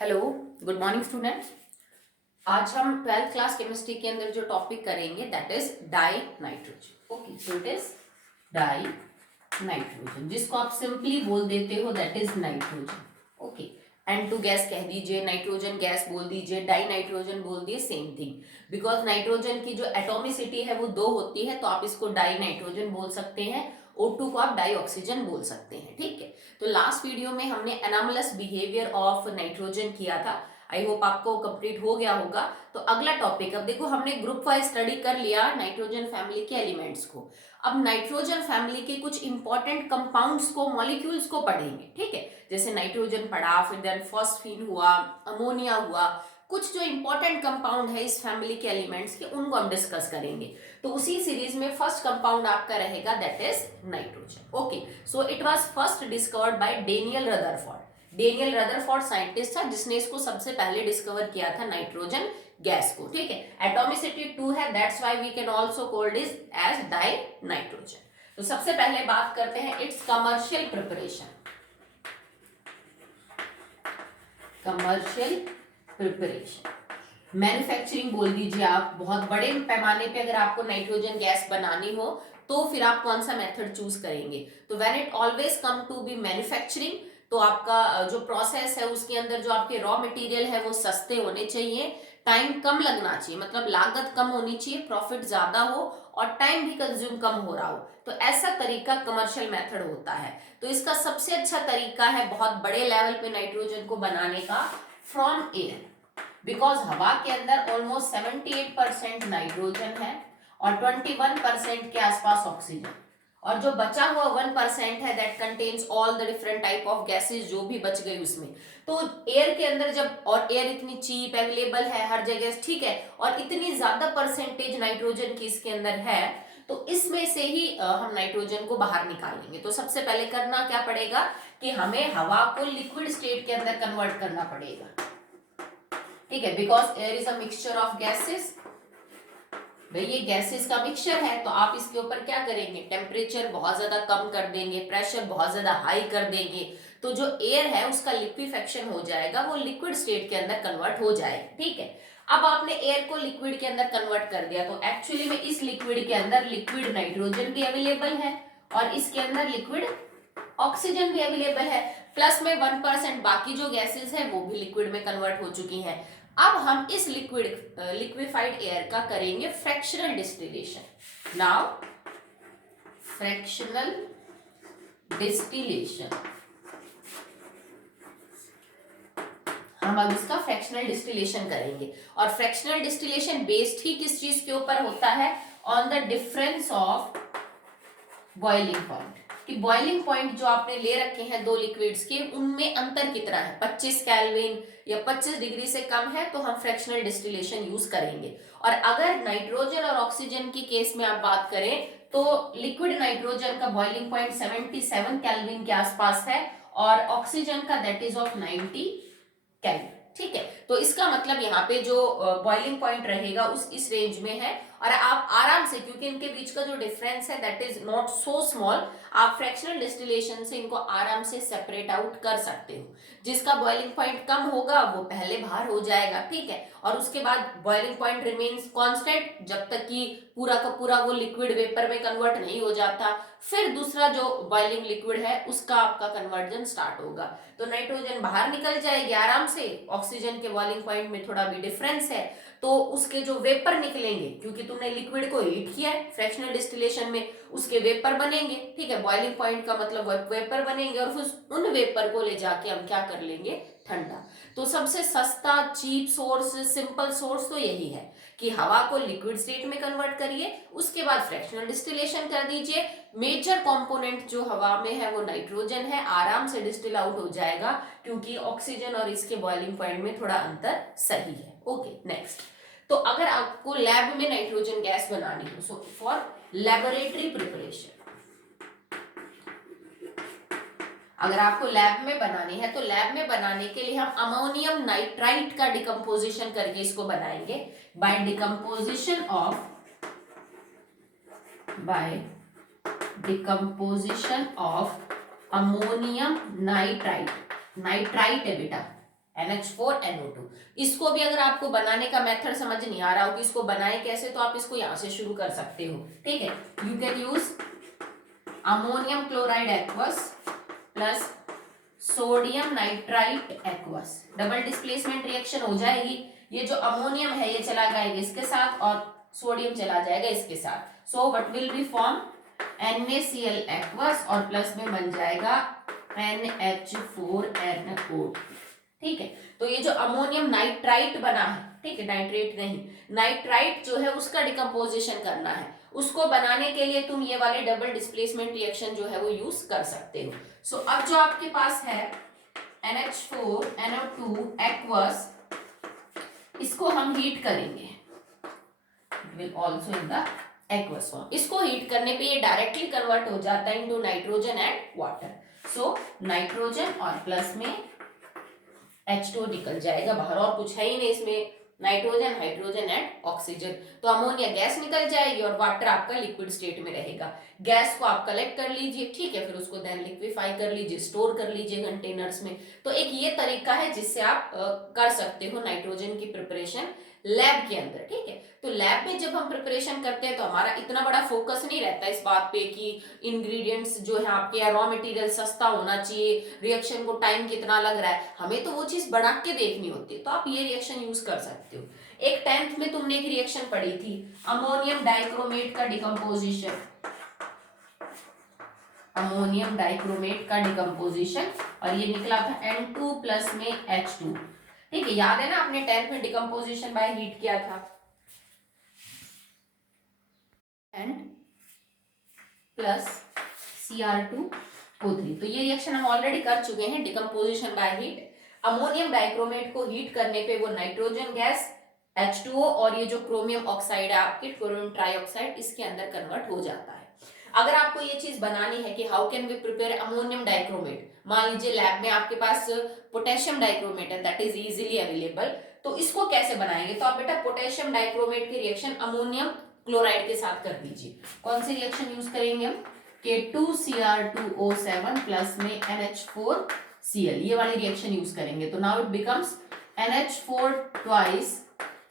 Hello, good morning students. आज हम twelfth class chemistry के अंदर जो टॉपिक करेंगे that is dinitrogen. Okay, so it is dinitrogen, जिसको आप सिंपली बोल देते हो that is nitrogen. Okay, N two gas कह दीजिए, नाइट्रोजन गैस बोल दीजिए, डाई नाइट्रोजन बोल दिए, सेम थिंग। बिकॉज नाइट्रोजन की जो एटॉमिसिटी है वो 2 होती है, तो आप इसको डाई नाइट्रोजन बोल सकते हैं। O2 को आप डाई ऑक्सीजन बोल सकते हैं। ठीक है, तो लास्ट वीडियो में हमने एनामलस बिहेवियर ऑफ नाइट्रोजन किया था। आई होप आपको कंप्लीट हो गया होगा। तो अगला टॉपिक, अब देखो हमने ग्रुप वाइज स्टडी कर लिया नाइट्रोजन फैमिली के एलिमेंट्स को। अब नाइट्रोजन फैमिली के कुछ इंपॉर्टेंट कंपाउंड्स को, मॉलिक्यूल्स को पढ़ेंगे। ठीक है, जैसे नाइट्रोजन पढ़ा, फिर देन फॉस्फीन हुआ, अमोनिया हुआ, कुछ जो इंपॉर्टेंट कंपाउंड है इस फैमिली के एलिमेंट्स के, उनको हम डिस्कस करेंगे। तो उसी सीरीज में फर्स्ट कंपाउंड आपका रहेगा that is nitrogen. Okay, so it was first discovered by Daniel Rutherford. Daniel Rutherford scientist था जिसने इसको सबसे पहले डिस्कवर किया था, नाइट्रोजन गैस को। ठीक है, एटॉमिसिटी 2 है, that's why we can also called is as dinitrogen. तो सबसे पहले बात करते हैं its commercial preparation. Commercial preparation, manufacturing बोल दीजिए आप। बहुत बड़े पैमाने पे अगर आपको नाइट्रोजन गैस बनानी हो तो फिर आप कौन सा मेथड चूज करेंगे? तो when it always come to be manufacturing, तो आपका जो प्रोसेस है उसके अंदर जो आपके रॉ मटेरियल है वो सस्ते होने चाहिए, टाइम कम लगना चाहिए, मतलब लागत कम होनी चाहिए, प्रॉफिट ज्यादा हो और टाइम भी कंज्यूम कम हो रहा हो। तो ऐसा तरीका कमर्शियल मेथड होता है। तो इसका सबसे अच्छा तरीका है बहुत बड़े लेवल पे नाइट्रोजन को बनाने का, फ्रॉम एयर। बिकॉज हवा के अंदर ऑलमोस्ट 78% नाइट्रोजन है और 21% के आसपास ऑक्सीजन, और जो बचा हुआ 1% है that contains all the different type of gases जो भी बच गई उसमें। तो एयर के अंदर जब, और एयर इतनी चीप अवेलेबल है हर जगह, ठीक है, और इतनी ज्यादा परसेंटेज नाइट्रोजन की इसके अंदर है, तो इसमें से ही हम नाइट्रोजन को बाहर निकालेंगे। तो सबसे पहले करना क्या पड़ेगा कि हमें हवा को लिक्विड स्टेट के अंदर कन्वर्ट करना पड़ेगा। ठीक है, because air is a mixture of gases. भाई ये गैसेस का मिक्सचर है, तो आप इसके ऊपर क्या करेंगे, टेम्परेचर बहुत ज्यादा कम कर देंगे, प्रेशर बहुत ज्यादा हाई कर देंगे, तो जो एयर है उसका लिक्विफेक्शन हो जाएगा, वो लिक्विड स्टेट के अंदर कन्वर्ट हो जाएगा। ठीक है, अब आपने एयर को लिक्विड के अंदर कन्वर्ट कर दिया, तो एक्चुअली में इस लिक्विड के अंदर लिक्विड नाइट्रोजन भी अवेलेबल है और इसके अंदर लिक्विड ऑक्सीजन भी अवेलेबल है, प्लस में 1% बाकी जो गैसेस है वो भी लिक्विड में कन्वर्ट हो चुकी हैं। अब हम इस लिक्विफाइड एयर का करेंगे fractional distillation. Now fractional distillation, हम अब इसका फ्रैक्शनल डिस्टिलेशन करेंगे। और फ्रैक्शनल डिस्टिलेशन बेस्ड ही किस चीज के ऊपर होता है? On the difference of boiling point, कि बॉइलिंग पॉइंट जो आपने ले रखे हैं दो लिक्विड्स के, उनमें अंतर कितना है, 25 केल्विन या 25 डिग्री से कम है, तो हम फ्रैक्शनल डिस्टिलेशन यूज करेंगे। और अगर नाइट्रोजन और ऑक्सीजन की केस में आप बात करें तो लिक्विड नाइट्रोजन का बॉइलिंग पॉइंट 77 केल्विन के आसपास है और ऑक्सीजन का दैट इज ऑफ 90 केल्विन। ठीक है, तो इसका मतलब यहाँ पे जो बॉइलिंग पॉइंट रहेगा उस इस रेंज में है, और आप आराम से, क्योंकि इनके बीच का जो डिफरेंस है that is not so small, आप फ्रैक्शनल डिस्टिलेशन से इनको आराम से सेपरेट आउट कर सकते हो। जिसका बॉइलिंग पॉइंट कम होगा वो पहले बाहर हो जाएगा। ठीक है, और उसके बाद बॉइलिंग पॉइंट रिमेन्स कांस्टेंट जब तक कि पूरा का पूरा वो लिक्विड वेपर में कन्वर्ट नहीं हो जाता। फिर दूसरा जो बॉइलिंग लिक्विड है उसका आपका कन्वर्जन स्टार्ट होगा, तो नाइट्रोजन बाहर निकल जाएगी आराम से। ऑक्सीजन के बॉइलिंग पॉइंट में थोड़ा भी डिफरेंस है, तो उसके जो वेपर निकलेंगे, क्योंकि तुमने लिक्विड को हीट किया है फ्रैक्शनल डिस्टिलेशन में, उसके वेपर बनेंगे। ठीक है, बॉइलिंग पॉइंट का मतलब वेपर बनेंगे, और फिर उन वेपर को ले जाके हम क्या कर लेंगे, ठंडा। तो सबसे सस्ता, चीप सोर्स, सिंपल सोर्स तो यही है कि हवा को लिक्विड स्टेट में कन्वर्ट करिए, उसके बाद फ्रैक्शनल डिस्टिलेशन कर दीजिए। मेजर कंपोनेंट जो हवा में है वो नाइट्रोजन है, आराम से डिस्टिल आउट हो जाएगा, क्योंकि ऑक्सीजन और इसके बॉइलिंग पॉइंट में थोड़ा अंतर सही है। Okay, next. तो अगर आपको लैब में नाइट्रोजन गैस बनानी हो, सो फॉर लेबोरेटरी प्रिपरेशन, अगर आपको लैब में बनानी है तो लैब में बनाने के लिए हम अमोनियम नाइट्राइट का डिकम्पोजिशन करके इसको बनाएंगे, by decomposition of ammonium nitrite. Nitrite है बेटा, NH4NO2। इसको भी अगर आपको बनाने का मेथड समझ नहीं आ रहा हो कि इसको बनाए कैसे, तो आप इसको यहां से शुरू कर सकते हो, ठीक है। You can use ammonium chloride aqueous plus sodium nitrite aqueous. Double displacement reaction हो जाएगी। ये जो अमोनियम है ये चला जाएगा इसके साथ और सोडियम चला जाएगा इसके साथ। So what will be form NaCl aqueous और प्लस में बन जाएगा NH4NO2, ठीक है। तो ये जो अमोनियम नाइट्राइट बना है, ठीक है, नाइट्रेट नहीं, नाइट्राइट जो है उसका डिकम्पोजिशन करना है। उसको बनाने के लिए तुम ये वाले डबल डिस्प्लेसमेंट रिएक्शन जो है वो यूज कर सकते हो। सो अब जो आपके पास है NH4NO2 एक्वस, इसको हम हीट करेंगे, will also in the aqueous form. इसको हीट करने पे ये डायरेक्टली कन्वर्ट हो जाता है into nitrogen and water. So nitrogen और प्लस में H2 निकल जाएगा बाहर, और कुछ है ही नहीं इसमें, नाइट्रोजन, हाइड्रोजन एंड ऑक्सीजन। तो अमोनिया गैस निकल जाएगी और वाटर आपका लिक्विड स्टेट में रहेगा। गैस को आप कलेक्ट कर लीजिए, ठीक है, फिर उसको देन लिक्विफाई कर लीजिए, स्टोर कर लीजिए कंटेनर्स में। तो एक ये तरीका है जिससे आप कर सकते हो नाइट्रोजन की प्रिपरेशन लैब के अंदर, ठीक है। तो लैब में जब हम प्रिपरेशन करते हैं तो हमारा इतना बड़ा फोकस नहीं रहता इस बात पे कि इंग्रेडिएंट्स जो है आपके रॉ मटेरियल सस्ता होना चाहिए, रिएक्शन को टाइम कितना लग रहा है, हमें तो वो चीज बढ़ा के देखनी होती है। तो आप ये रिएक्शन यूज कर सकते हो। एक 10th में तुमने एक रिएक्शन पढ़ी थी, अमोनियम डाइक्रोमेट का डिकम्पोजिशन, अमोनियम डाइक्रोमेट का डिकम्पोजिशन, और ये निकला था N2 प्लस में H2, ठीक है। याद है ना, आपने 10th में डिकम्पोजिशन बाय हीट किया था, एंड प्लस Cr2O3। तो ये रिएक्शन हम ऑलरेडी कर चुके हैं, decomposition by heat. Ammonium dichromate को हीट करने पे वो नाइट्रोजन गैस H2O और ये जो क्रोमियम ऑक्साइड है आपकी, क्रोमियम ट्राइऑक्साइड, इसके अंदर कन्वर्ट हो जाता है। अगर आपको ये चीज बनानी है कि how can we prepare ammonium dichromate, मान लीजिए लैब में आपके पास पोटेशियम डाइक्रोमेट है, दैट इज इजीली अवेलेबल, तो इसको कैसे बनाएंगे? तो आप बेटा पोटेशियम डाइक्रोमेट की रिएक्शन अमोनियम क्लोराइड के साथ कर दीजिए। कौन सी रिएक्शन यूज करेंगे हम? K2Cr2O7 प्लस में NH4Cl, ये वाली रिएक्शन यूज करेंगे। तो now it becomes NH4 twice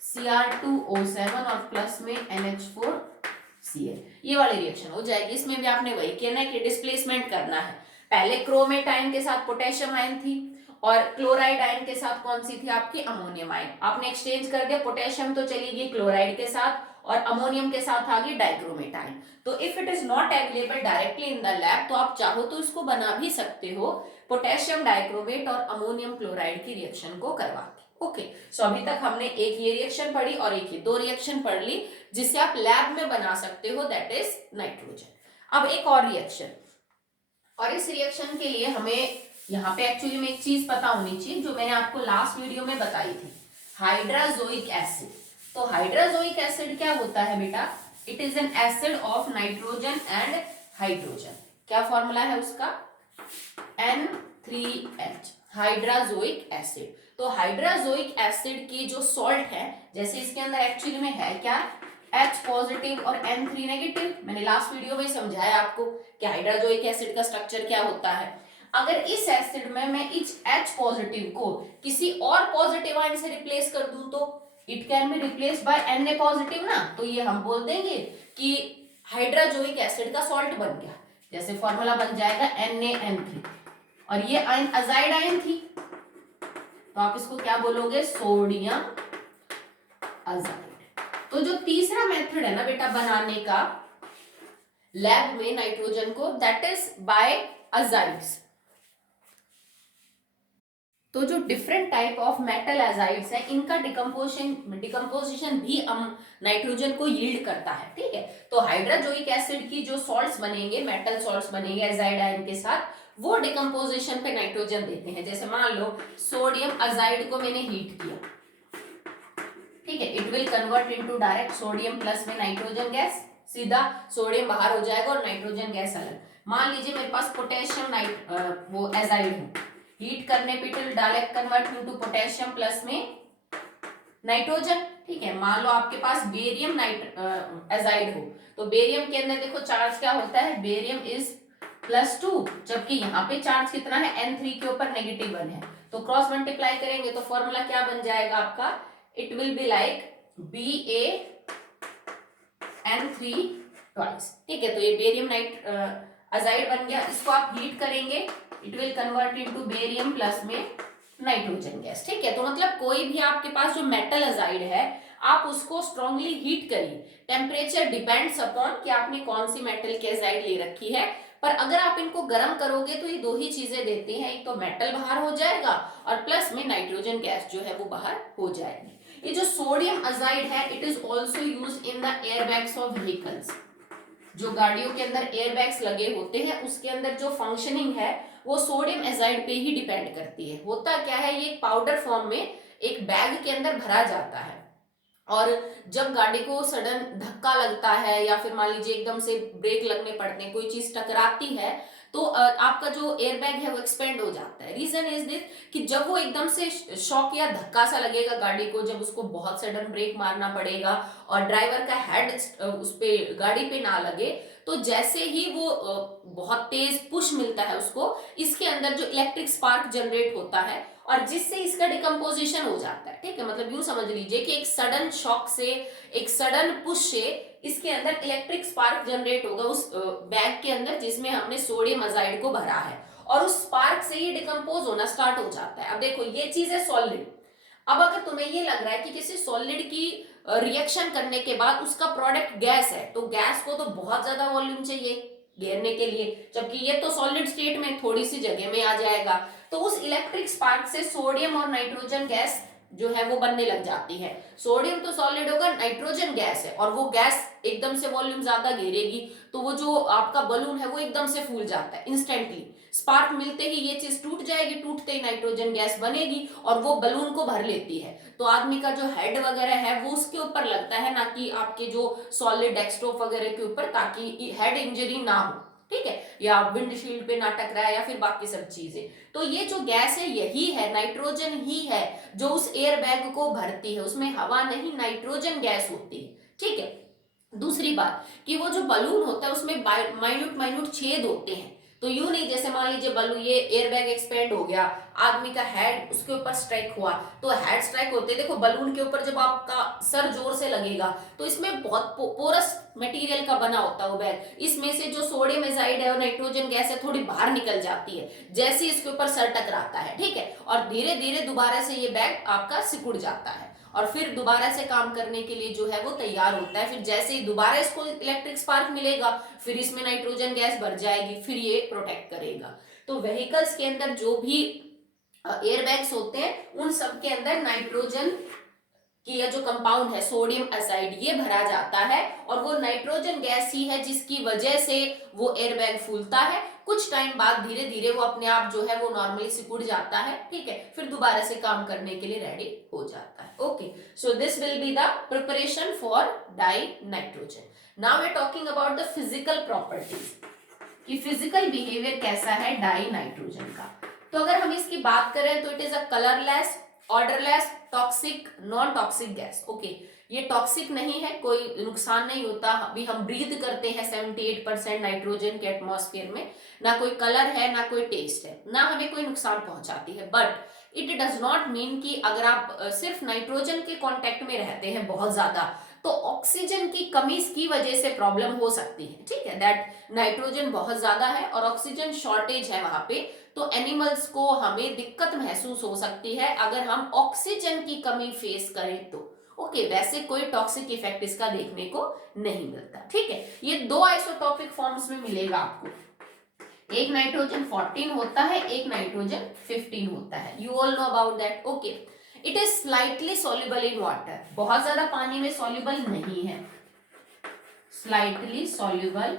Cr2O7 और प्लस में NH4Cl, ये वाली रिएक्शन हो जाएगी। इसमें भी आपने वही कहना है कि डिस्प्लेसमेंट करना है। पहले क्रोमेट आयन के साथ पोटेशियम आयन थी और क्लोराइड आयन के साथ कौन सी थी आपकी? Ammonium ion. आपने एक्सचेंज कर दिया, पोटेशियम तो चली गई क्लोराइड के साथ और अमोनियम के साथ आ गई डाइक्रोमेट आयन। तो if it is not available directly in the lab, तो आप चाहो तो इसको बना भी सकते हो, पोटेशियम डाइक्रोमेट और अमोनियम क्लोराइड की रिएक्शन को करवा के। ओके, सो अभी तक हमने एक ये रिएक्शन पढ़ी और एक ये, दो रिएक्शन पढ़ ली जिससे आप लैब में बना सकते हो, दैट इज नाइट्रोजन। अब एक और रिएक्शन, और इस रिएक्शन के लिए हमें यहाँ पे एक्चुअली में एक चीज पता होनी चाहिए जो मैंने आपको लास्ट वीडियो में बताई थी, हाइड्राजोइक एसिड। तो हाइड्राजोइक एसिड क्या होता है बेटा? It is an acid of nitrogen and hydrogen. क्या फॉर्मूला है उसका? N3H, hydrazoic acid. तो हाइड्राजोइक एसिड की जो सॉल्ट है, जैसे इसके अंदर एक्चुअली में है क्या? H पॉजिटिव और N3 नेगेटिव। मैंने लास्ट वीडियो में समझाया आपको कि हाइड्राजोइक एसिड का स्ट्रक्चर क्या होता है। अगर इस एसिड में मैं इस H पॉजिटिव को किसी और पॉजिटिव आयन से रिप्लेस कर दूं तो it can be replaced by Na positive ना, तो ये हम बोल देंगे कि हाइड्राजोइक एसिड का सॉल्ट बन गया। जैसे फॉर्मूला बन जाएगा NaN3, और ये आयन अजाइड आयन थी, तो आप इसको क्या बोलोगे? Sodium azide. तो जो तीसरा मेथड है ना बेटा बनाने का लैब में नाइट्रोजन को, दैट इज बाय अजाइड्स। तो जो different type of metal azides है, इनका डिकम्पोजिशन भी नाइट्रोजन को यील्ड करता है, ठीक है। तो हाइड्राजोइक एसिड की जो सॉल्ट्स बनेंगे, मेटल सॉल्ट्स बनेंगे एजाइड आयन के साथ, वो डिकम्पोजिशन पे नाइट्रोजन देते हैं। जैसे मान लो सोडियम अजाइड को मैंने हीट किया, ठीक है, it will convert into direct sodium plus में नाइट्रोजन गैस, सीधा सोडियम बाहर हो जाएगा और नाइट्रोजन गैस अलग। मान लीजिए मेरे पास पोटेशियम वो एजाइड है, हीट करने पे it will direct convert into potassium plus में नाइट्रोजन, ठीक है। मान लो आपके पास बेरियम एजाइड हो, तो बेरियम के अंदर देखो चार्ज क्या होता है? बेरियम इज +2, जबकि यहाँ पे चार्ज कितना है, N3 के ऊपर -1 है, तो क्रॉस मल्टीप्लाई करेंगे तो फॉर्मूला क्या बन जाएगा आपका, it will be like BaN3 twice. ठीक है, तो ये बेरियम नाइट अजाइड बन गया। इसको आप हीट करेंगे, it will convert into barium plus में नाइट्रोजन गैस। ठीक है, तो मतलब कोई भी आपके पास जो मेटल अजाइड है आप उसको स्ट्रांगली हीट करिए। टेम्परेचर डिपेंड्स अपॉन कि आपने कौन सी मेटल की अजाइड ले रखी है, पर अगर आप इनको गर्म करोगे तो ये दो ही चीजें देती हैं, एक तो मेटल बाहर हो जाएगा और प्लस में नाइट्रोजन गैस जो है वो बाहर हो जाएगी। ये जो सोडियम अजाइड है it is also use in the airbags of vehicles. जो गाड़ियों के अंदर एयरबैग्स लगे होते हैं उसके अंदर जो फंक्शनिंग है वो सोडियम एजाइड पे ही डिपेंड करती है। होता क्या है, ये पाउडर फॉर्म में एक बैग के अंदर भरा जाता है और जब गाड़ी को सडन धक्का लगता है या फिर मान लीजिए एकदम से ब्रेक लगने पड़ते हैं, कोई चीज टकराती है, तो आपका जो एयरबैग है वो एक्सपेंड हो जाता है। रीजन इज दिस कि जब वो एकदम से शॉक या धक्का सा लगेगा गाड़ी को, जब उसको बहुत सडन ब्रेक मारना पड़ेगा और ड्राइवर का हेड उस पे गाड़ी पे ना लगे, तो जैसे ही वो बहुत तेज पुश मिलता है उसको, इसके अंदर जो इलेक्ट्रिक स्पार्क जनरेट होता है और जिससे इसका डिकम्पोजिशन हो जाता है। ठीक है, मतलब यूं समझ लीजिए कि एक सडन शॉक से, एक सडन पुश से इसके अंदर इलेक्ट्रिक स्पार्क जनरेट होगा उस बैग के अंदर जिसमें हमने सोडियम अजाइड को भरा है, और उस स्पार्क से ये डिकम्पोज होना स्टार्ट हो जाता है। अब देखो ये चीज है सॉलिड। अब अगर तुम्हें ये लग रहा है कि किसी सॉलिड की रिएक्शन करने के बाद उसका प्रोडक्ट गैस है, तो गैस को तो बहुत ज्यादा वॉल्यूम चाहिए घेरने के लिए, जबकि ये तो सॉलिड स्टेट में थोड़ी सी जगह में आ जाएगा, तो उस इलेक्ट्रिक स्पार्क से सोडियम और नाइट्रोजन गैस जो है वो बनने लग जाती है। सोडियम तो सॉलिड होगा, नाइट्रोजन गैस है और वो गैस एकदम से वॉल्यूम ज्यादा घेरेगी, तो वो जो आपका बलून है वो एकदम से फूल जाता है इंस्टेंटली। स्पार्क मिलते ही ये चीज टूट जाएगी, टूटते ही नाइट्रोजन गैस बनेगी और वो बलून को भर लेती है। तो आदमी का जो हेड वगैरह है वो उसके ऊपर लगता है, ना कि आपके जो सॉलिड डेस्कटॉप वगैरह के ऊपर, ताकि हेड इंजरी ना हो। ठीक है, या विंडशील्ड पे ना टकराए या फिर बाकी सब चीजें। तो ये जो गैस है यही है, नाइट्रोजन ही है जो उस एयर बैग को भरती है, उसमें हवा नहीं नाइट्रोजन गैस होती है। ठीक है, दूसरी बात कि वो जो बलून होता है उसमें माइन्यूट माइन्यूट छेद होते हैं, तो यूं नहीं जैसे मान लीजिए बलून ये एयरबैग एक्सपेंड हो गया, आदमी का हेड उसके ऊपर स्ट्राइक हुआ, तो हेड स्ट्राइक होते देखो बलून के ऊपर जब आपका सर जोर से लगेगा तो इसमें बहुत पोरस मटेरियल का बना होता है वो बैग, इसमें से जो सोडियम एजाइड है और नाइट्रोजन गैस है थोड़ी बाहर निकल जाती है जैसे इसके ऊपर सर टकराता है। ठीक है, और धीरे धीरे दोबारा से ये बैग आपका सिकुड़ जाता है और फिर दोबारा से काम करने के लिए जो है वो तैयार होता है। फिर जैसे ही दोबारा इसको इलेक्ट्रिक स्पार्क मिलेगा फिर इसमें नाइट्रोजन गैस भर जाएगी, फिर ये प्रोटेक्ट करेगा। तो व्हीकल्स के अंदर जो भी एयरबैग्स होते हैं उन सब के अंदर नाइट्रोजन कि यह जो कंपाउंड है सोडियम एसाइड ये भरा जाता है और वो नाइट्रोजन गैस ही है जिसकी वजह से वो एयरबैग फूलता है। कुछ टाइम बाद धीरे धीरे वो अपने आप जो है वो नॉर्मली सिकुड़ जाता है। ठीक है, फिर दोबारा से काम करने के लिए रेडी हो जाता है। Okay, so this will be the preparation for dinitrogen. Now we are talking about the physical properties कि फिजिकल बिहेवियर कैसा है डाई नाइट्रोजन का। तो अगर हम इसकी बात करें तो it is a colourless, odourless, toxic, non toxic gas. Okay, ये टॉक्सिक नहीं है, कोई नुकसान नहीं होता। अभी हम ब्रीथ करते हैं 78% नाइट्रोजन के एटमॉस्फेयर में, ना कोई कलर है ना कोई टेस्ट है, ना हमें कोई नुकसान पहुंचाती है। But it does not mean कि अगर आप सिर्फ नाइट्रोजन के कांटेक्ट में रहते हैं बहुत ज्यादा तो ऑक्सीजन की कमी की वजह से प्रॉब्लम हो सकती है। ठीक है, दैट नाइट्रोजन बहुत ज्यादा है और ऑक्सीजन शॉर्टेज है वहां पे, तो एनिमल्स को हमें दिक्कत महसूस हो सकती है अगर हम ऑक्सीजन की कमी फेस करें तो। ओके, वैसे कोई टॉक्सिक इफेक्ट इसका देखने को नहीं मिलता। ठीक है, ये दो आइसोटॉपिक फॉर्म्स में मिलेगा आपको, एक नाइट्रोजन 14 होता है, एक नाइट्रोजन 15 होता है। You all know about that. Okay, it is slightly soluble in water, बहुत ज्यादा पानी में सॉल्युबल नहीं है, स्लाइटली सॉल्युबल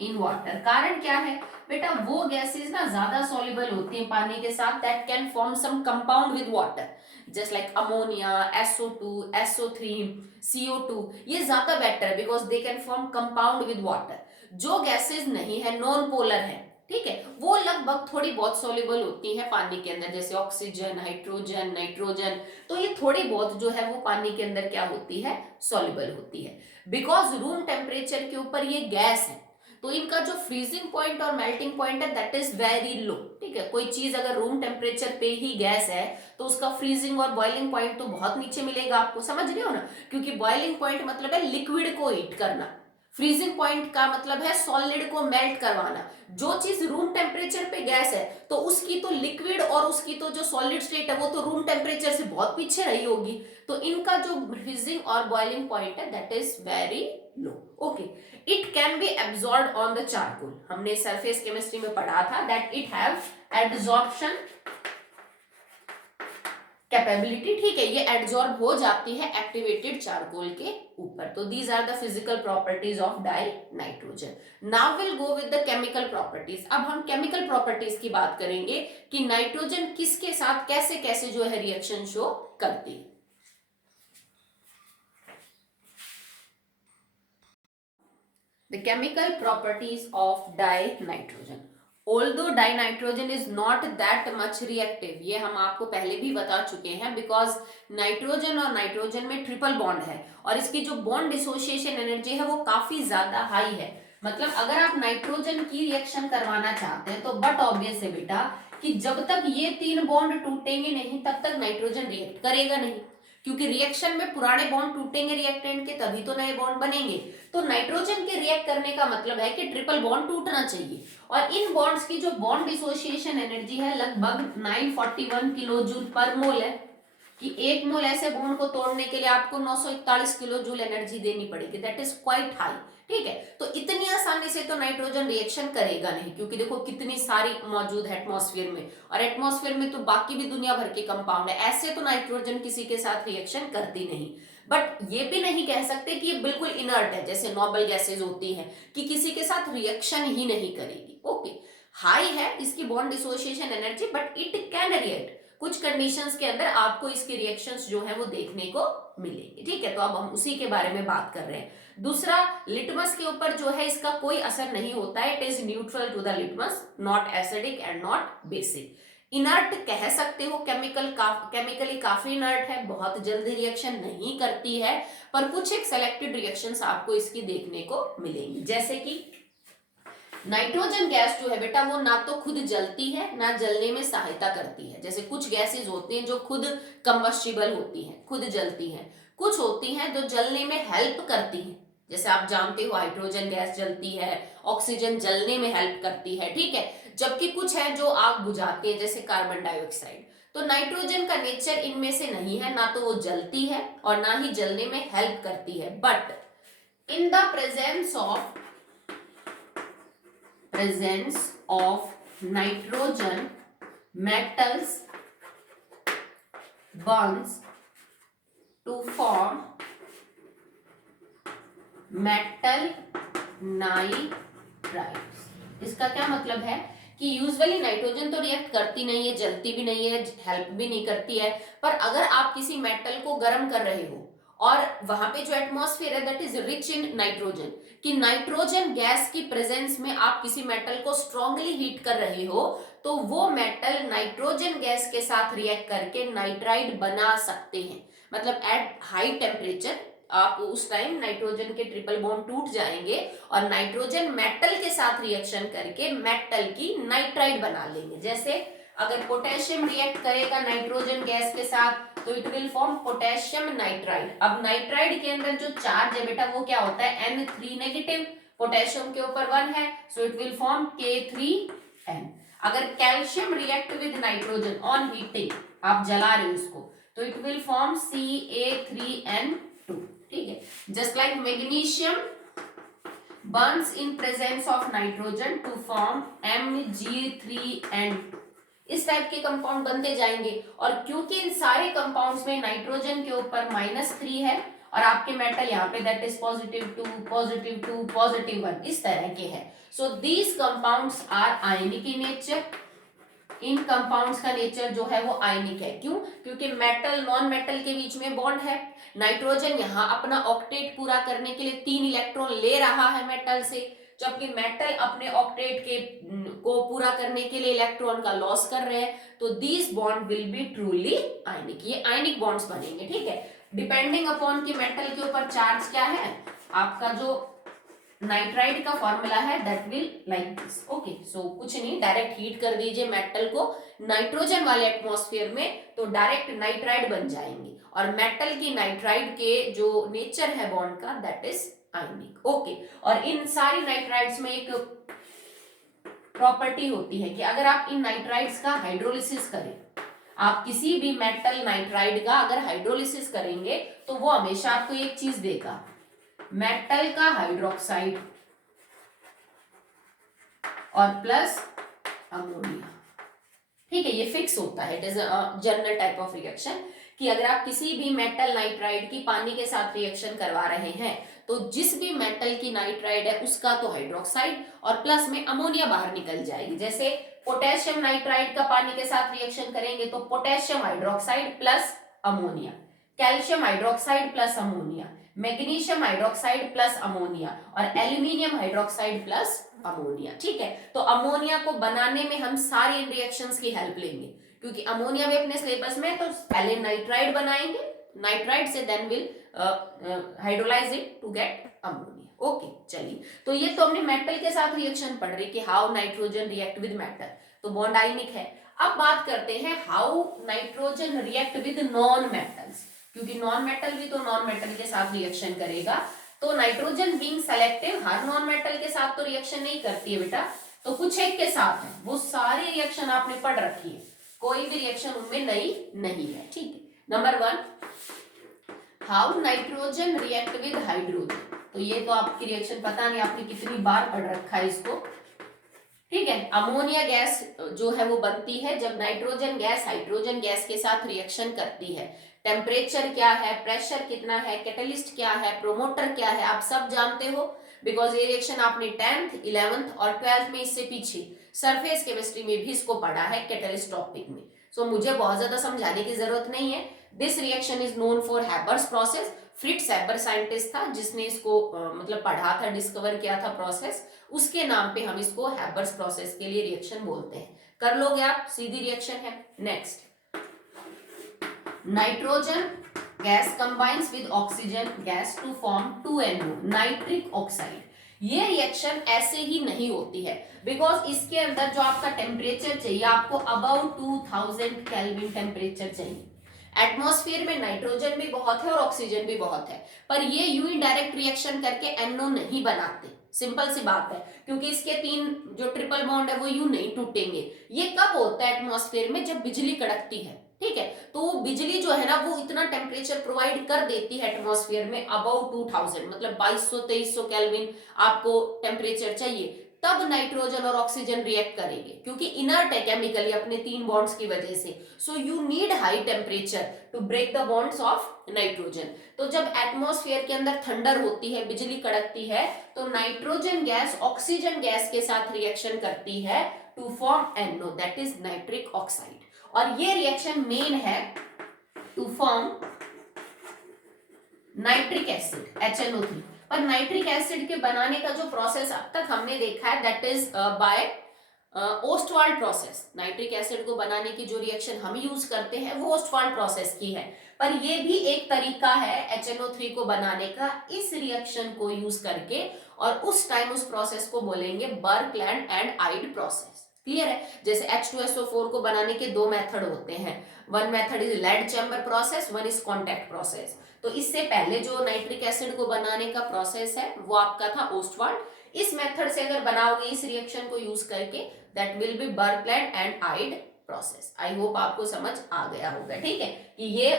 इन वाटर। कारण क्या है बेटा, वो गैसेस ना ज्यादा सॉल्युबल होती हैं पानी के साथ, that can form some compound with water just like ammonia, SO2, SO3, CO2। ये ज्यादा बेटर है because they can form compound with water. जो गैसेस नहीं है, नॉन पोलर है, ठीक है, वो लगभग थोड़ी बहुत सॉल्युबल होती है पानी के अंदर, जैसे ऑक्सीजन, हाइड्रोजन, नाइट्रोजन। तो ये थोड़ी बहुत जो है वो पानी के अंदर क्या होती है, सॉल्युबल होती है। बिकॉज रूम टेम्परेचर के ऊपर ये गैस है, तो इनका जो फ्रीजिंग पॉइंट और मेल्टिंग पॉइंट है दैट इज वेरी लो। ठीक है, कोई चीज अगर रूम टेम्परेचर पे ही गैस है तो उसका फ्रीजिंग और बॉइलिंग पॉइंट तो बहुत नीचे मिलेगा आपको, समझ रहे हो ना, क्योंकि बॉइलिंग पॉइंट मतलब है लिक्विड को हीट करना, फ्रीजिंग पॉइंट का मतलब है सॉलिड को मेल्ट करवाना। जो चीज रूम टेम्परेचर पे गैस है तो उसकी तो लिक्विड और उसकी तो जो सॉलिड स्टेट है वो तो रूम टेम्परेचर से बहुत पीछे रही होगी, तो इनका जो फ्रीजिंग और बॉइलिंग पॉइंट है that is very low. Okay, it can be absorb on the charcoal, हमने सरफेस केमिस्ट्री में पढ़ा था that it have absorption capability. ठीक है, ये एब्जॉर्ब हो जाती है एक्टिवेटेड चारकोल के ऊपर। तो these are the physical properties of dinitrogen. Now will go with the chemical properties. अब हम केमिकल प्रॉपर्टीज की बात करेंगे कि नाइट्रोजन किसके साथ कैसे कैसे जो है रिएक्शन शो करती है। The chemical properties of dinitrogen. Although dinitrogen is not that much reactive, ये हम आपको पहले भी बता चुके हैं, बिकॉज नाइट्रोजन और नाइट्रोजन में ट्रिपल बॉन्ड है और इसकी जो बॉन्ड डिसोसिएशन एनर्जी है वो काफी ज्यादा हाई है। मतलब अगर आप नाइट्रोजन की रिएक्शन करवाना चाहते हैं तो बट ऑब्वियस है बेटा कि जब तक ये तीन बॉन्ड टूटेंगे नहीं तब तक नाइट्रोजन रिएक्ट करेगा नहीं, क्योंकि रिएक्शन में पुराने बॉन्ड टूटेंगे रिएक्टेंट के तभी तो नए बॉन्ड बनेंगे। तो नाइट्रोजन के रिएक्ट करने का मतलब है कि ट्रिपल बॉन्ड टूटना चाहिए और इन बॉन्ड्स की जो बॉन्ड डिसोसिएशन एनर्जी है लगभग 941 किलो जूल पर मोल है, कि एक मोल ऐसे बॉन्ड को तोड़ने के लिए आपको 941 किलो जूल एनर्जी देनी पड़ेगी, दैट इज क्वाइट हाई। ठीक है, तो इतनी आसानी से तो नाइट्रोजन रिएक्शन करेगा नहीं, क्योंकि देखो कितनी सारी मौजूद है एटमॉस्फेयर में, और एटमॉस्फेयर में तो बाकी भी दुनिया भर के कंपाउंड है, ऐसे तो नाइट्रोजन किसी के साथ रिएक्शन करती नहीं। बट ये भी नहीं कह सकते कि ये बिल्कुल इनर्ट है जैसे नोबल गैसेज होती हैं कि किसी के साथ रिएक्शन ही नहीं करेगी। ओके, हाई है इसकी bond dissociation energy but it can react, कुछ कंडीशंस के अंदर आपको इसके रिएक्शंस जो है वो देखने को मिलेंगे। ठीक है, तो अब हम उसी के बारे में बात कर रहे हैं। दूसरा, लिटमस के ऊपर जो है इसका कोई असर नहीं होता है, it is neutral to the litmus, not acidic and not basic. Inert कह सकते हो, केमिकली काफी इनर्ट है, बहुत जल्दी रिएक्शन नहीं करती है, पर कुछ एक सेलेक्टेड रिएक्शंस आपको इसकी देखने को मिलेंगी। जैसे कि नाइट्रोजन गैस जो है बेटा वो ना तो खुद जलती है ना जलने में सहायता करती है। जैसे कुछ गैसेस होती हैं जो खुद कंबस्टिबल होती हैं, खुद जलती हैं, कुछ होती हैं जो जलने में हेल्प करती हैं, जैसे आप जानते हो हाइड्रोजन गैस जलती है, ऑक्सीजन जलने में हेल्प करती है। ठीक है, जबकि कुछ है जो आग बुझाती है जैसे कार्बन डाइऑक्साइड। तो नाइट्रोजन का नेचर इनमें से नहीं है, ना तो वो जलती है और ना ही जलने में हेल्प करती है। But in the presence of nitrogen, metals bonds to form metal nitrides। इसका क्या मतलब है कि यूजुअली नाइट्रोजन तो रिएक्ट करती नहीं है, जलती भी नहीं है, हेल्प भी नहीं करती है, पर अगर आप किसी मेटल को गर्म कर रहे हो और वहां पे जो एटमॉस्फेयर है that is rich in nitrogen, कि नाइट्रोजन गैस की प्रेजेंस में आप किसी मेटल को स्ट्रांगली हीट कर रहे हो तो वो मेटल नाइट्रोजन गैस के साथ रिएक्ट करके नाइट्राइड बना सकते हैं। मतलब एट हाई टेम्परेचर आप उस टाइम नाइट्रोजन के ट्रिपल बॉन्ड टूट जाएंगे और नाइट्रोजन मेटल के साथ रिएक्शन करके मेटल की नाइट्राइड बना लेंगे। जैसे अगर पोटेशियम रिएक्ट करेगा नाइट्रोजन गैस के साथ तो it will form potassium nitride. अब नाइट्राइड के अंदर जो चार्ज है बेटा वो क्या होता है, N3 नेगेटिव, पोटेशियम के ऊपर 1 है, so it will form K3N। अगर calcium react with nitrogen on heating, आप जला रहे हो इसको, तो इट विल फॉर्म Ca3N2। ठीक है, just like magnesium burns in presence of nitrogen to form Mg3N2। इस टाइप के कंपाउंड बनते जाएंगे, और क्योंकि इन सारे कंपाउंड्स में नाइट्रोजन के ऊपर -3 है और आपके मेटल यहाँ पे दैट इज +2 +2 +1 इस तरह के हैं, so these compounds are ionic in nature. इन कंपाउंड्स का नेचर जो है वो आयनिक है। क्यों? क्योंकि मेटल नॉन मेटल के बीच में बॉन्ड है, नाइट्रोजन यहाँ अपना ऑक्टेट पूरा करने के लिए 3 इलेक्ट्रॉन ले रहा है मेटल से, जबकि मेटल अपने ऑक्टेट के को पूरा करने के लिए इलेक्ट्रॉन का लॉस कर रहे हैं, तो these bond will be truly ionic, ये आयनिक बॉन्ड्स बनेंगे। ठीक है, डिपेंडिंग अपॉन कि मेटल के ऊपर चार्ज क्या है, आपका जो नाइट्राइड का फॉर्मूला है that will like this. Okay, so कुछ नहीं, डायरेक्ट हीट कर दीजिए मेटल को नाइट्रोजन वाले एटमॉस्फेयर में तो डायरेक्ट नाइट्राइड बन जाएंगे। और मेटल की नाइट्राइड के जो नेचर है बॉन्ड का दैट इज आयनिक। ओके, और इन सारी नाइट्राइड्स में एक प्रॉपर्टी होती है कि अगर आप इन नाइट्राइड्स का हाइड्रोलिसिस करें, आप किसी भी मेटल नाइट्राइड का अगर हाइड्रोलिसिस करेंगे तो वो हमेशा आपको एक चीज देगा, मेटल का हाइड्रोक्साइड और प्लस अमोनिया। ठीक है, ये फिक्स होता है, it is a general type of reaction कि अगर आप किसी भी मेटल नाइट्राइड की पानी के साथ रिएक्शन करवा रहे हैं तो जिस भी मेटल की नाइट्राइड है उसका तो हाइड्रोक्साइड और प्लस में अमोनिया बाहर निकल जाएगी। जैसे पोटेशियम नाइट्राइड का पानी के साथ रिएक्शन करेंगे तो potassium hydroxide plus ammonia, calcium hydroxide plus ammonia, magnesium hydroxide plus ammonia और एल्यूमिनियम हाइड्रोक्साइड प्लस अमोनिया। ठीक है, तो अमोनिया को बनाने में हम सारी इन रिएक्शंस की हेल्प लेंगे क्योंकि अमोनिया भी अपने सिलेबस में, तो पहले नाइट्राइड बनाएंगे, नाइट्राइड से then will hydrolyse it to get ammonia. Okay, चलिए, तो ये तो हमने मेटल के साथ रिएक्शन पढ़ रही कि how nitrogen react with metal, तो बॉन्ड आयनिक है। अब बात करते हैं how nitrogen react with non metals, क्योंकि नॉन मेटल भी तो नॉन मेटल के साथ रिएक्शन करेगा। तो नाइट्रोजन बीइंग सेलेक्टिव हर नॉन मेटल के साथ तो रिएक्शन नहीं करती है बेटा, तो कुछ एक के साथ है, वो सारी रिएक्शन आपने पढ़ रखी है, कोई भी रिएक्शन उनमें नई नहीं है। ठीक है, number 1, how nitrogen react with hydrogen. तो ये तो आपकी रिएक्शन पता नहीं आपने कितनी बार पढ़ रखा है इसको। ठीक है, अमोनिया गैस जो है वो बनती है जब नाइट्रोजन गैस हाइड्रोजन गैस के साथ रिएक्शन करती है। टेम्परेचर क्या है, प्रेशर कितना है, कैटलिस्ट क्या है, प्रोमोटर क्या है, आप सब जानते हो बिकॉज ये रिएक्शन आपने 10th 11th और 12th में इससे पीछे सरफेस केमिस्ट्री में भी इसको पढ़ा है कैटलिस्ट टॉपिक में। सो मुझे बहुत ज्यादा समझाने की जरूरत नहीं है। This reaction is known for Haber's process. फ्रिट्स Haber scientist था जिसने इसको मतलब पढ़ा था, डिस्कवर किया था प्रोसेस, उसके नाम पे हम इसको हैबर्स प्रोसेस के लिए रिएक्शन बोलते हैं। कर लोगे आप, सीधी रिएक्शन है। Next, nitrogen gas combines with oxygen gas to form 2NO, nitric oxide. ये रिएक्शन ऐसे ही नहीं होती है बिकॉज इसके अंदर जो आपका टेम्परेचर चाहिए, आपको अबाउ 2000 केल्विन टेम्परेचर चाहिए। एटमॉस्फेयर में नाइट्रोजन भी बहुत है और ऑक्सीजन भी बहुत है, पर ये यूं ही डायरेक्ट रिएक्शन करके NO नहीं बनाते, सिंपल सी बात है, क्योंकि इसके 3 जो ट्रिपल बॉन्ड है वो यूं नहीं टूटेंगे। ये कब होता है एटमॉस्फेयर में, जब बिजली कड़कती है। ठीक है, तो बिजली जो है ना वो इतना टेम्परेचर प्रोवाइड कर देती है एटमॉस्फेयर में अबाउट 2000, मतलब 2200-2300 केल्विन आपको टेम्परेचर चाहिए, तब नाइट्रोजन और ऑक्सीजन रिएक्ट करेंगे क्योंकि इनर्ट है केमिकली अपने 3 बॉन्ड्स की वजह से। So you need high temperature to break the bonds of nitrogen. तो जब एटमॉस्फेयर के अंदर थंडर होती है, बिजली कड़कती है, तो नाइट्रोजन गैस ऑक्सीजन गैस के साथ रिएक्शन करती है to form NO, that is nitric oxide. और ये रिएक्शन मेन है to form nitric acid HNO3। पर नाइट्रिक एसिड के बनाने का जो प्रोसेस अब तक हमने देखा है that is by Ostwald process. Nitric acid को बनाने की जो रिएक्शन हम यूज करते हैं वो ओस्टवाल्ड प्रोसेस की है, पर ये भी एक तरीका है HNO3 को बनाने का, इस रिएक्शन को यूज करके, और उस टाइम उस प्रोसेस को बोलेंगे बर्कलैंड एंड आइड प्रोसेस। क्लियर है? जैसे H2SO4 को बनाने के 2 मेथड होते हैं, one method is lead chamber process, one is contact process. तो इससे पहले जो नाइट्रिक एसिड को बनाने का प्रोसेस है वो आपका था ओस्टवाल्ड। इस मेथड से अगर बनाओगे इस रिएक्शन को यूज करके, that will be Birkeland and Eyde process. I hope आपको समझ आ गया होगा। ठीक है, कि ये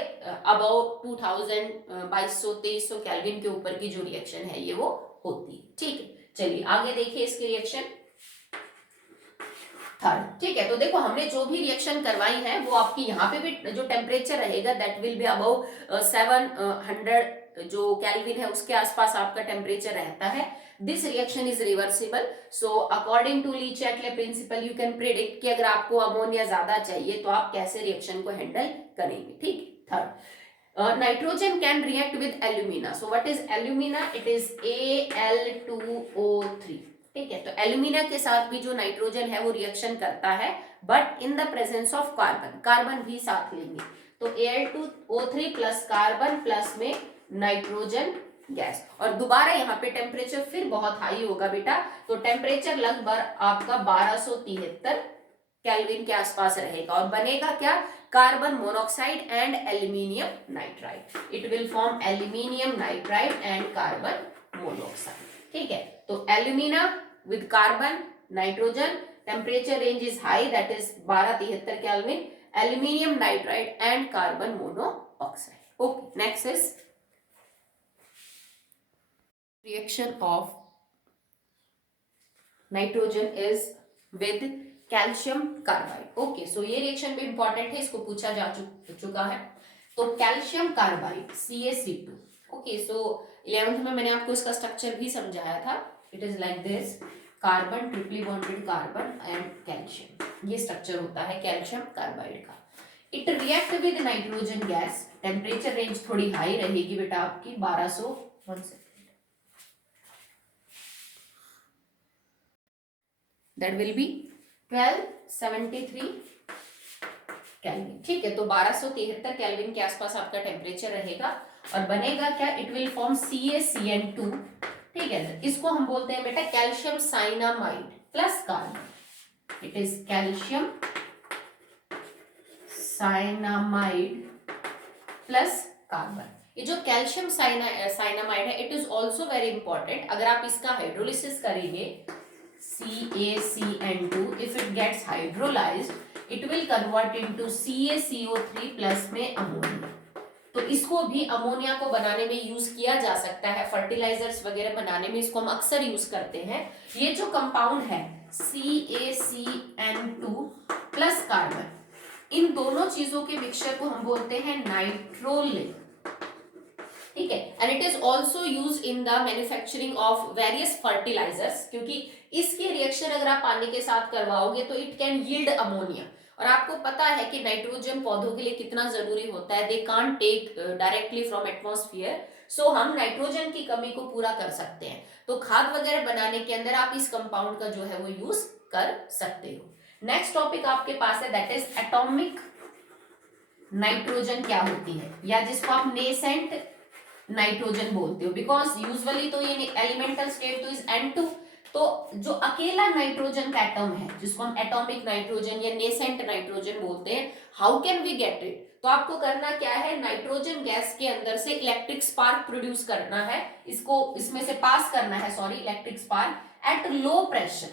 अबाउट 2000 2200-2300 केल्विन के ऊपर की जो रिएक्शन है ये वो होती है। ठीक है, चलिए आगे देखिए इसकी रिएक्शन थर्ड। ठीक है, तो देखो हमने जो भी रिएक्शन करवाई है वो आपकी यहाँ पे भी जो टेम्परेचर रहेगा दैट विल बी अबाउ 700 जो केल्विन है उसके आसपास आपका टेम्परेचर रहता है। This reaction is reversible, so according to Le Chatelier principle you can predict कि अगर आपको अमोनिया ज्यादा चाहिए तो आप कैसे रिएक्शन को हैंडल करेंगे। ठीक, third, nitrogen can react with alumina. So what is alumina? It is Al2O3। ठीक है, तो एल्यूमिना के साथ भी जो नाइट्रोजन है वो रिएक्शन करता है, but in the presence of carbon, carbon भी साथ लेंगे। तो Al2O3 प्लस कार्बन प्लस में नाइट्रोजन गैस। और दोबारा यहाँ पे टेम्परेचर फिर बहुत हाई होगा बेटा, तो टेम्परेचर लगभग आपका 1273 केल्विन के आसपास रहेगा और बनेगा क्या, carbon monoxide and aluminium nitride. It will form aluminium nitride and carbon monoxide. ठीक है, तो alumina with carbon nitrogen, temperature range is high that is 1273 kelvin, aluminium nitride and carbon monoxide. Okay, next is reaction of nitrogen is with calcium carbide। Okay, so ये reaction भी important है, इसको पूछा जा चुका है। तो कैल्शियम कार्बाइड CaC2। ओके, सो 11th में मैंने आपको इसका स्ट्रक्चर भी समझाया था। It is like this, carbon triply bonded carbon and calcium, ये स्ट्रक्चर होता है कैल्शियम कार्बाइड का। It react with nitrogen gas, temperature range थोड़ी हाई रहेगी बेटा आपकी 1200 that will be 1273 केल्विन। ठीक है, तो 1273 केल्विन के आसपास आपका टेम्परेचर रहेगा और बनेगा क्या, इट विल फॉर्म CaCN2। ठीक है, इसको हम बोलते हैं बेटा calcium cyanamide plus carbon. It is calcium cyanamide plus carbon. ये जो कैल्शियम साइनामाइड है, it is also very important. अगर आप इसका हाइड्रोलिसिस करेंगे CaCN2, if it gets hydrolyzed, it will convert into CaCO3 plus में अमोनिया। तो इसको भी अमोनिया को बनाने में यूज किया जा सकता है, फर्टिलाइजर्स वगैरह बनाने में इसको हम अक्सर यूज करते हैं। ये जो कंपाउंड है CaCN2 प्लस कार्बन, इन दोनों चीजों के मिक्सचर को हम बोलते हैं नाइट्रोलिक। ठीक है, and it is also use in the manufacturing of various fertilisers, क्योंकि इसके रिएक्शन अगर आप पानी के साथ करवाओगे तो इट कैन यील्ड अमोनिया। और आपको पता है कि नाइट्रोजन पौधों के लिए कितना जरूरी होता है, they can't take directly from atmosphere, so हम नाइट्रोजन की कमी को पूरा कर सकते हैं। तो खाद वगैरह बनाने के अंदर आप इस कंपाउंड का जो है वो यूज कर सकते हो। नेक्स्ट टॉपिक आपके पास है दैट इज एटॉमिक नाइट्रोजन क्या होती है, या जिसको आप नेसेंट नाइट्रोजन बोलते हो, बिकॉज यूजुअली तो ये एलिमेंटल स्टेट तो इज N2। तो जो अकेला नाइट्रोजन का एटम है जिसको हम एटॉमिक नाइट्रोजन या नेसेंट नाइट्रोजन बोलते हैं, how can we get it. तो आपको करना क्या है, नाइट्रोजन गैस के अंदर से इलेक्ट्रिक स्पार्क प्रोड्यूस करना है, इसको इसमें से पास करना है, sorry, electric spark at low pressure.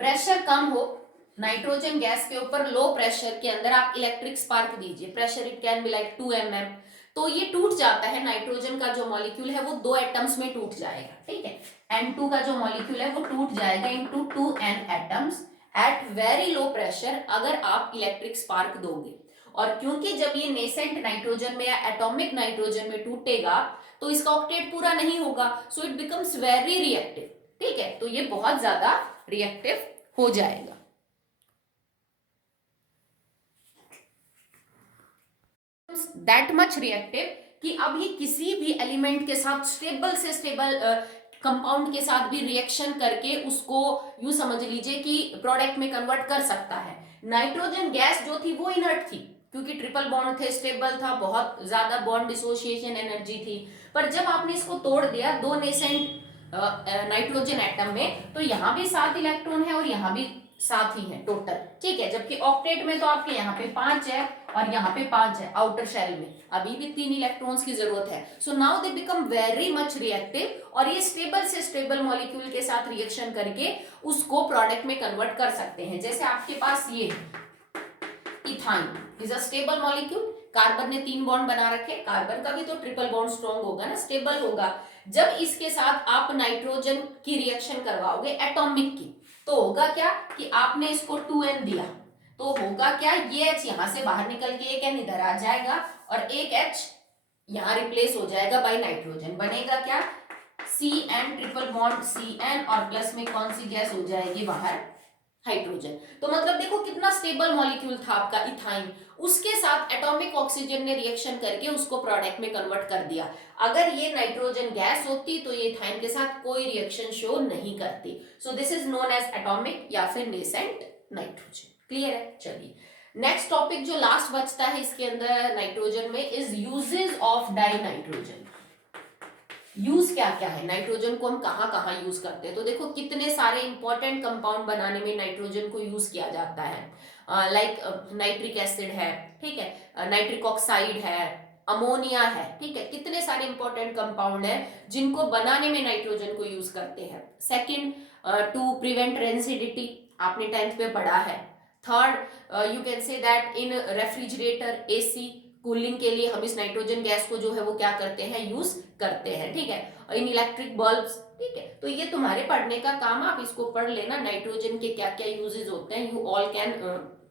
Pressure कम हो नाइट्रोजन गैस के ऊपर, लो प्रेशर के अंदर आप इलेक्ट्रिक स्पार्क दीजिए, pressure it can be like 2 mm। तो ये टूट जाता है, नाइट्रोजन का जो मॉलिक्यूल है वो 2 एटम्स में टूट जाएगा। ठीक है, N2 का जो मॉलिक्यूल है वो टूट जाएगा into 2N atoms at very low pressure अगर आप इलेक्ट्रिक स्पार्क दोगे। और क्योंकि जब ये नेसेंट नाइट्रोजन में या एटॉमिक नाइट्रोजन में टूटेगा तो इसका ऑक्टेट पूरा नहीं होगा, so it becomes very reactive. ठीक है, तो ये बहुत ज्यादा रिएक्टिव हो जाएगा। दैट मच रिएक्टिव कि अब ये किसी भी एलिमेंट के साथ स्टेबल से स्टेबल कंपाउंड के साथ भी रिएक्शन करके उसको यूं समझ लीजिए कि प्रोडक्ट में कन्वर्ट कर सकता है। नाइट्रोजन गैस जो थी वो इनर्ट थी, क्योंकि ट्रिपल बॉन्ड थे, स्टेबल था, बहुत ज्यादा बॉन्ड डिसोसिएशन एनर्जी थी। पर जब आपने इसको तोड़ दिया 2 नेसेंट नाइट्रोजन एटम में, तो यहाँ भी 7 इलेक्ट्रॉन है और यहाँ भी 7 ही है टोटल। ठीक है, जबकि ऑक्टेट में तो आपके यहाँ पे 5 है और यहाँ पे 5 है, आउटर शेल में अभी भी 3 इलेक्ट्रॉन्स की जरूरत है। So now they become very much reactive और ये स्टेबल से स्टेबल मॉलिक्यूल के साथ रिएक्शन करके उसको प्रोडक्ट में कन्वर्ट कर सकते हैं। जैसे आपके पास ये ethyne is a stable molecule, carbon ने 3 बॉन्ड बना रखे, कार्बन का भी तो ट्रिपल बॉन्ड स्ट्रॉन्ग होगा ना, स्टेबल होगा। जब इसके साथ आप नाइट्रोजन की रिएक्शन करवाओगे एटॉमिक की, तो होगा क्या कि आपने इसको 2N दिया, तो होगा क्या, ये H यहां से बाहर निकल के एक N इधर आ जाएगा और एक H यहां रिप्लेस हो जाएगा बाय नाइट्रोजन। बनेगा क्या, CN ट्रिपल बॉन्ड CN और प्लस में कौन सी गैस हो जाएगी बाहर, हाइड्रोजन। तो मतलब देखो कितना स्टेबल मॉलिक्यूल था आपका इथाइन, उसके साथ एटॉमिक ऑक्सीजन ने रिएक्शन करके उसको प्रोडक्ट में कन्वर्ट कर दिया। अगर ये नाइट्रोजन गैस होती तो ये इथाइन के साथ कोई रिएक्शन शो नहीं करती। So this is known as atomic या फिर नेसेंट नाइट्रोजन। क्लियर है। चलिए नेक्स्ट टॉपिक जो लास्ट बचता है इसके अंदर नाइट्रोजन में is uses of die nitrogen. Use क्या क्या है, नाइट्रोजन को हम कहाँ कहाँ यूज करते हैं, तो देखो कितने सारे इंपॉर्टेंट कंपाउंड बनाने में नाइट्रोजन को यूज किया जाता है। लाइक नाइट्रिक एसिड है, ठीक है, नाइट्रिक ऑक्साइड है, अमोनिया है, ठीक है, कितने सारे इंपॉर्टेंट कंपाउंड है जिनको बनाने में नाइट्रोजन को यूज करते हैं। सेकंड, टू प्रिवेंट रेंसिडिटी, आपने 10th पे पढ़ा है। Third, you can say that in refrigerator, AC, cooling के लिए हम इस नाइट्रोजन गैस को जो है वो क्या करते हैं, यूज करते हैं, ठीक है। इन इलेक्ट्रिक बल्ब्स, ठीक है। तो ये तुम्हारे पढ़ने का काम, आप इसको पढ़ लेना, नाइट्रोजन के क्या क्या यूजेस होते हैं, यू ऑल कैन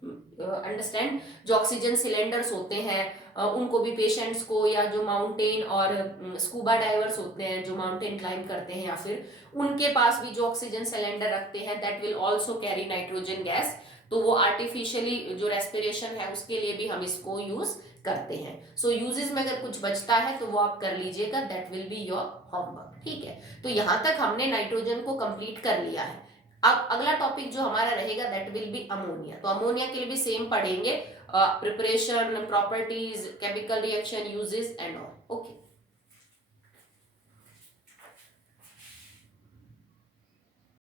अंडरस्टैंड। जो ऑक्सीजन सिलेंडर्स होते हैं, उनको भी पेशेंट्स को, या जो माउंटेन और स्कूबा डाइवर्स होते हैं जो माउंटेन क्लाइंब करते हैं, या फिर उनके पास भी जो ऑक्सीजन सिलेंडर रखते हैं, that will also carry nitrogen gas. तो वो आर्टिफिशियली जो रेस्पिरेशन है उसके लिए भी हम इसको यूज करते हैं। सो यूजेस में अगर कुछ बचता है तो वो आप कर लीजिएगा, that will be your homework, ठीक है। तो यहां तक हमने नाइट्रोजन को कंप्लीट कर लिया है। अब अगला टॉपिक जो हमारा रहेगा दैट विल बी अमोनिया। तो अमोनिया के लिए भी सेम पढ़ेंगे, preparation, properties, chemical reaction, uses and all, okay.